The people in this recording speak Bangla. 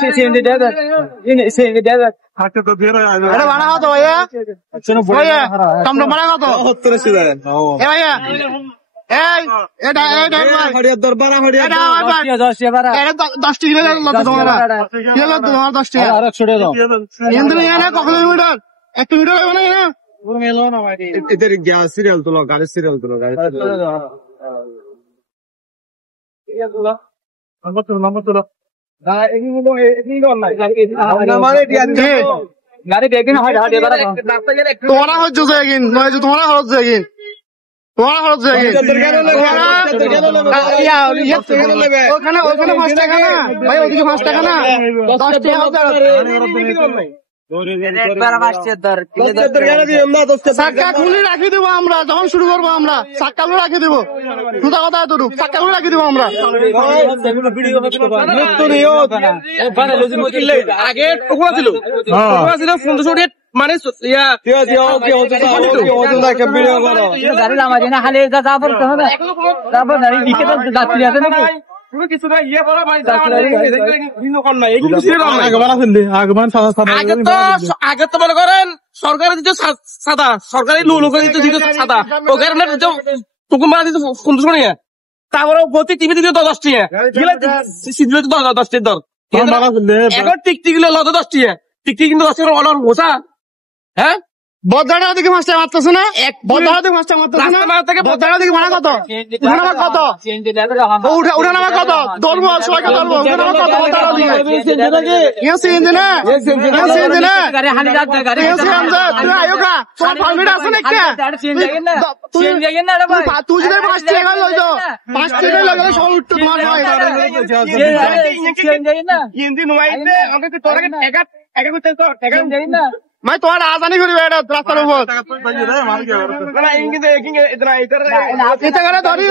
সিএনজি দেবে সিএনজি দেবে হাতে তো দিয়ে এটা ভাড়া কত ভাইয়া ভাইয়া তোমরা ভাড়া কত 70 দেন এ ভাইয়া এই এটা হরিয়ার দরবার হরিয়ার এটা 10 টাকা লত তোমরা কি লত তোমার 10 টাকা আর 100 টাকা দাও ইন্দ্র এনে কত কিলোমিটার 1 কিলোমিটার হবে না এনে পুরো মেলো না ভাই এদের গ্যাস সিরিয়াল তো গাড়ি সিরিয়াল তো গাড়ি নম্বর তো গাড়ি দেখেন হয় তোমারা হচ্ছে জায়গিন নয় যে তোমারা হচ্ছে জায়গিন তোমারা হচ্ছে জায়গিন ওখানে 5 টাকা না ভাই ওদিকে 5 টাকা না 10 টাকা চাক্কা খুলে রাখি দেবো আমরা যখন শুরু করবো আমরা চাক্কা গুলো রাখি দেবো সুতা কথা এতটুকু চাক্কা গুলো রাখি দেবো আমরা আগে টুকুরা ছিল মানে গাড়ি নামাজি না খালি যাবার যাবার যাত্রী আছে নাকি আগে তো মনে করেন সরকারের দিতে সাদা সরকারি লোকের দিতে সাদা ও কারণে টুকু মারা দিতে ফোন শুনিয়া তারপরে প্রতি টিভি দিতে 10 টাকা 10 টাকা দর এখন টিকটিক 10 টাকা টিকটিক কিন্তু 10 টাকা অনার বোঝা হ্যাঁ বদাড়া দিকে 5 টাকা মারতেছে না বদাড়া দিকে 5 টাকা মারতেছে না বদাড়া দিকে ভাড়া কত উঠানামা কত উঠানামা কত ধরবো সবাইকে ধরবো উঠানামা কত বদাড়া দিকে ইয়ে সিএনজি না সিএনজি না গাড়ি হানি যাচ্ছে গাড়ি সিএনজি তুই আয়ো কা তোমার পারমিট আছে নাকি তুই যদি 5 টাকা লইতো 5 টাকা লাগালে সব উঠতো তোমার ভাই ইঞ্জি নোয়াইতে আমাকে তোরা টাকা করতে তো টাকা দেই না मैं तो आसानी करी बैठा रास्ता ऊपर ना इंगे इतना इधर इतना करे थोड़ी